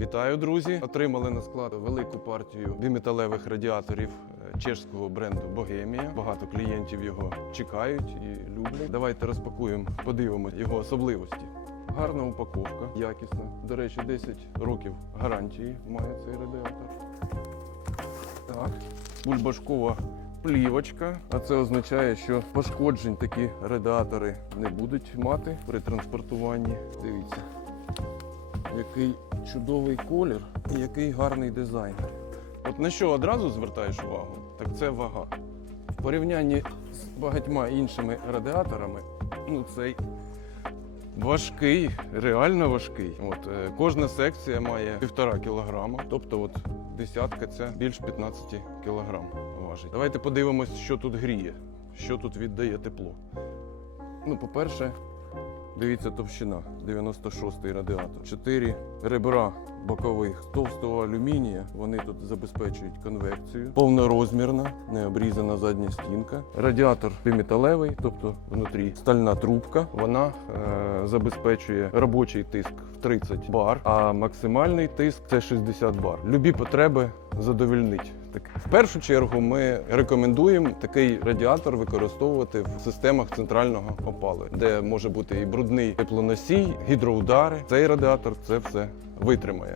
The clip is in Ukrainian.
Вітаю, друзі! Отримали на склад велику партію біметалевих радіаторів е, чешського бренду Богемія. Багато клієнтів його чекають і люблять. Давайте розпакуємо, подивимось його особливості. Гарна упаковка, якісна. До речі, 10 років гарантії має цей радіатор. Так, бульбашкова плівочка. А це означає, що пошкоджень такі радіатори не будуть мати при транспортуванні. Дивіться який чудовий колір і який гарний дизайн. От на що одразу звертаєш увагу, так це вага. В порівнянні з багатьма іншими радіаторами, ну цей важкий, реально важкий. От, е, кожна секція має півтора кілограма, тобто от десятка це більш 15 кілограм важить. Давайте подивимось, що тут гріє, що тут віддає тепло. Ну, по-перше, Дивіться, товщина 96-й радіатор. Чотири ребра бокових товстого алюмінія. Вони тут забезпечують конвекцію. Повнорозмірна, не обрізана задня стінка. Радіатор біметалевий, тобто внутрі стальна трубка. Вона е, забезпечує робочий тиск в 30 бар, а максимальний тиск це 60 бар. Любі потреби задовільнить. Так, в першу чергу ми рекомендуємо такий радіатор використовувати в системах центрального опалення, де може бути і брудний теплоносій, гідроудари. Цей радіатор це все витримає.